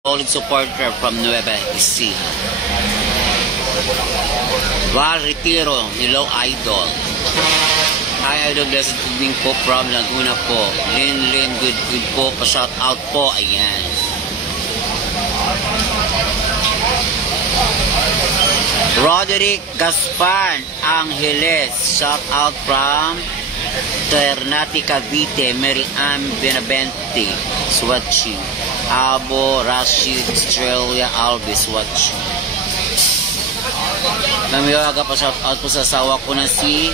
solid supporter from Nueva Ecija. Val Retiro, hello idol. Hi idol, blessed evening po from Laguna po. Lin, good po, pa-shout out po, ayan. Roderick Gaspar Angeles, shout out from Ternate Cavite. Mary Ann Benavente, watching. Abo Rashid Australia Alves, watching. Namiwaga pa shout out po sa asawa ko na si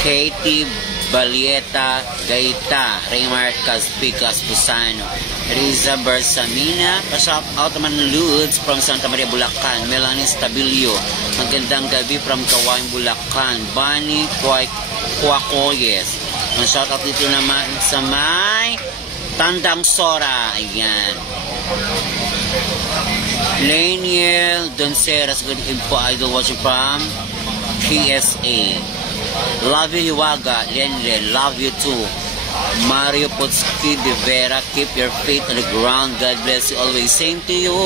Katie Balieta Gaita, Raymar Caspi Caspusano, Riza Bersamina, pa-shout out naman Ludes from Santa Maria, Bulacan. Melanie Stabilio, magandang gabi from Kawain, Bulacan. Bunny Quacoyes, ma-shout out dito naman sa may Tandang Sora, ayan. Laniel Donceras, good info idol, watching from PSA. Love you Hiwaga, Lenle, love you too. Mario Potski de Vera, keep your faith on the ground. God bless you always. Same to you.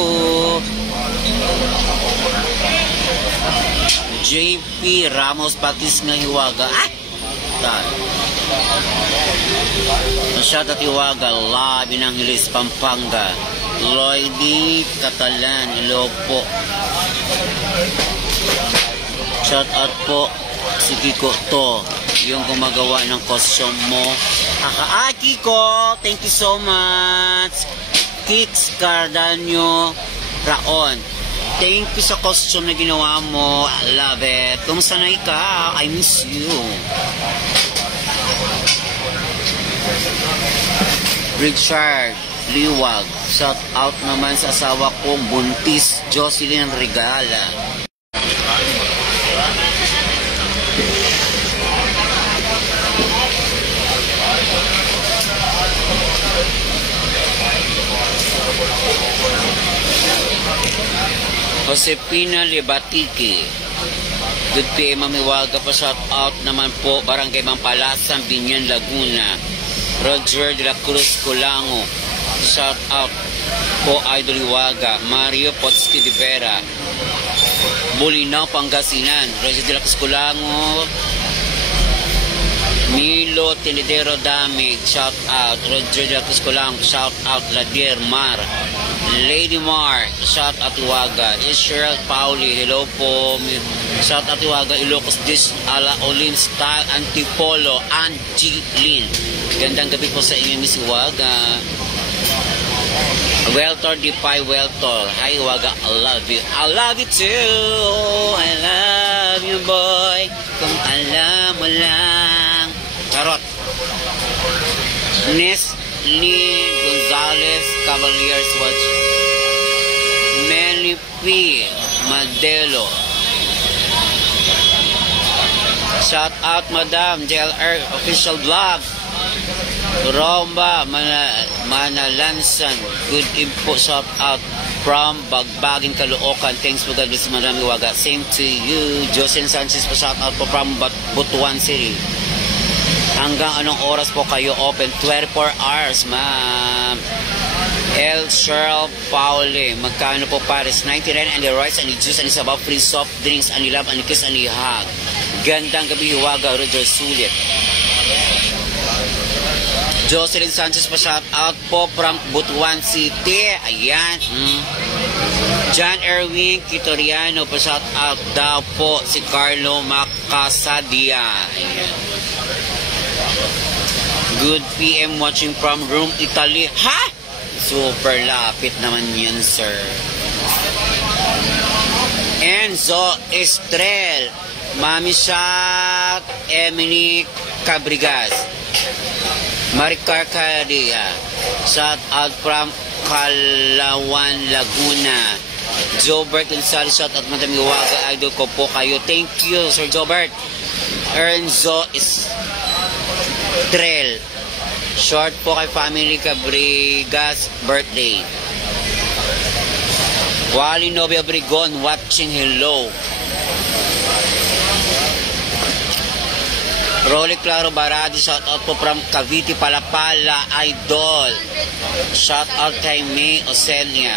JP Ramos Patis nga Hiwaga. Masyata Hiwaga, Labi ng Hilis, Pampanga. Lloydie Catalan, hello po. Shout out po si Kiko to, yung gumagawa ng costume mo. Kiko, thank you so much. Kits Cardanyo Raon, thank you sa costume na ginawa mo. I love it. Kumusta na ikaw? I miss you. Richard Liwag, shout out naman sa asawa kong buntis, Jocelyn Regala. Josepina Libatiki, good day, mamiwaga pa, shout out naman po Barangay Mampalasan, Binyan, Laguna. Roger de la Cruz Colango, shout out po idol Hiwaga. Mario Potski de Vera, Bulinaw, Pangasinan. Roger de la Cruz Colango. Milo Tenedero Damig, shout out. Roger de la Cruz Colango, shout out. Ladier Mar, Lady Mar, shout out Hiwaga. Israel Pauli, hello po, shout out Hiwaga. Ilocos Dish Ala Olim Style Antipolo, Angelin, gandang gabi po sa inyo, Miss Hiwaga. Weltor Dipay Weltor, hi Hiwaga, I love you. I love you too. I love you boy, kung alam mo lang. Charot. Nesli Gonzalez Cavaliers, watch. Melly P Madelo, shout out Madam JLR official vlog. Romba Manalansan, good info, shout out from Bagbagin, Caloocan. Thanks for God bless, Madam Hiwaga. Same to you. Jocelyn Sanchez pa, shout out po from Butuan City. Hanggang anong oras po kayo open? 24 hours, ma'am. El Cheryl Pauli, magkano po Paris? 99, and the rice, and the juice, and the sabaw, free soft drinks, and the love, and the kiss, and the hug. Gandang gabi Hiwaga, Roger Sulit. Jocelyn Sanchez pa, shout out po from Butuan City, ayan. John Erwin Kitoriano pa, shout out daw po si Carlo Macasadia, ayan. Good PM watching from Rome, Italy. Ha? Super lapit naman yan, sir. Enzo Estrel, Mami Shot, Emily Cabrigas, Maricar Cadia, shout out from Calawan, Laguna. Jobert Gonzalez, shout out Madam Hiwaga, idol ko po kayo. Thank you, Sir Jobert. Enzo Estrel, short po kay Family Cabrigas birthday. Wally Novia Brigon watching, hello. Rolly Claro Baradi, shout out po from Cavite, Palapala, Idol. Shout out kay May Osenia.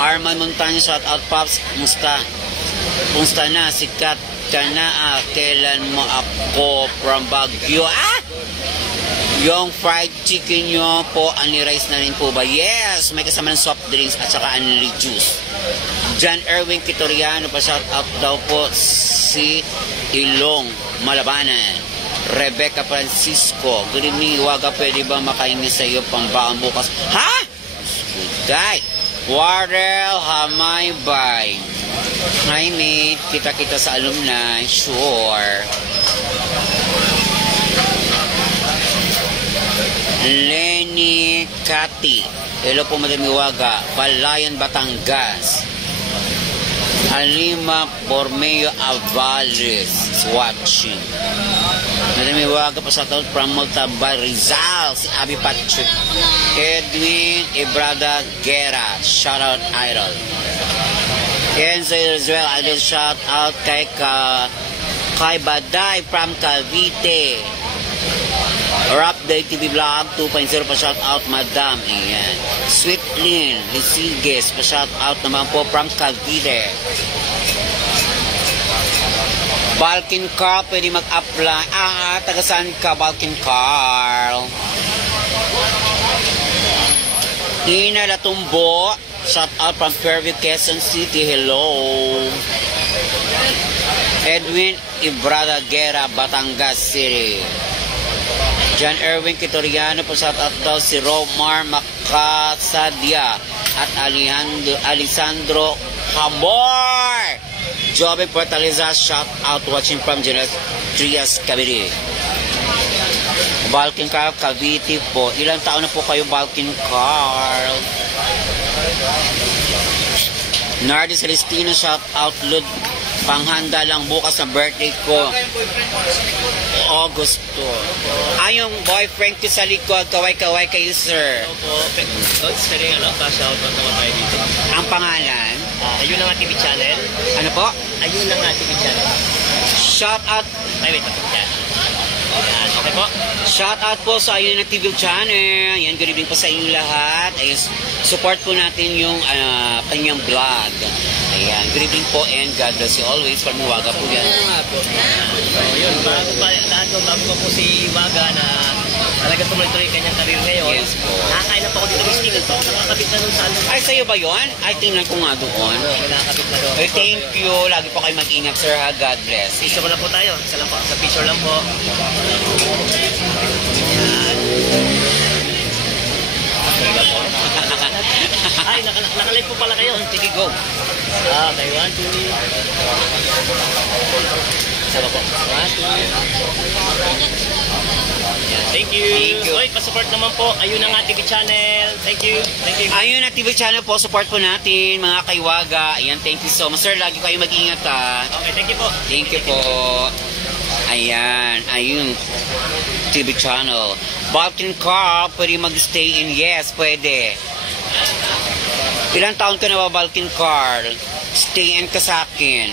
Arman Montano, shout out Pops. Kumusta na? Sikat ka na. Kailan mo ako from Baguio? Yung fried chicken nyo po, ani rice na rin po ba? Yes! May kasama ng soft drinks at saka ani juice. John Erwin Kitoriano, pa shout out daw po si Ilong Malabanan. Rebecca Francisco, good evening, Waga, pwede ba makahingi sa iyo pambaon bukas? Ha? Guday! Warel Hamaybay. Hi mate, kita-kita sa alumni, sure. Lenny Kati, hello po Madam Iwaga, Palayan, Batangas. Alima Bormeo Avales is watching. Madam Iwaga, pa sa taon from Montalban, Rizal, si Abby Patrick. Edwin Ibrada Guerra, shout out Idol. Enzo Israel, Idol, shout out kay Baday from Cavite. Rap Day TV Vlog 2.0, pa shout out Madam. Ayan. Sweet Lynn Lisiges, pa shout out naman po from Cavite. Balkin Carl, pwede mag-apply. Taga saan ka, Balkin Carl? Ina Latumbo, shout out from Fairview, Quezon City. Hello. Edwin Ibrada Guerra, Batangas City. John Erwin Kitoriano, po shout out daw si Romar Macasadia at Alessandro Hamor. Joby Portaliza, shout out watching from General Trias, Cavite. Balkin Carl, Cavite po. Ilang taon na po kayo, Balkin Carl? Nardi Celestino, shout out Lud. Panghanda lang bukas na birthday ko. Augusto. Yung boyfriend ko sa likod, kaway-kaway kayo, sir. Opo, kasi pa-shout out naman tayo dito. Ang pangalan? Ayun na nga TV channel. Ano po? Ayun na nga TV channel. Shout out. Ay, wait. Yan. Okay po. Shout out po sa Ayun na TV channel. Yan, good evening po sa inyo lahat. Ayun, support po natin yung kanyang vlog. Ayan, good evening po and God bless you always. Waga po yan. Yun, bago po si Waga na talaga tumuloy-tuloy kanyang karir ngayon. Yes po. Nakakain na po ako dito ng sticker to. Nakakabit na doon sa ano. Ay, sa'yo ba yun? Ay, tingnan ko nga doon. Nakakabit na doon. Thank you. Lagi po kayo mag-ingat, sir, ha? God bless. Picture mo lang po tayo. Isa lang po. Sa picture lang po. Ay, nakalive po pala kayo. Sige, go. Okay, 1, 2. Sama po. 1, 2. Thank you. Thank you. Oy, pa-support naman po. Ayun na nga TV channel. Thank you. Thank you. Ayun na TV channel po. Support po natin, mga kaiwaga. Ayan, thank you so much. Sir, lagi kayo mag-ingat, ha? Okay, thank you po. Thank you po. Ayan, ayun. TV channel. Balkan Carl, pwede mag-stay in? Yes, pwede. Ilang taon ka na ba, Balkan Carl? Stay in ka sa akin.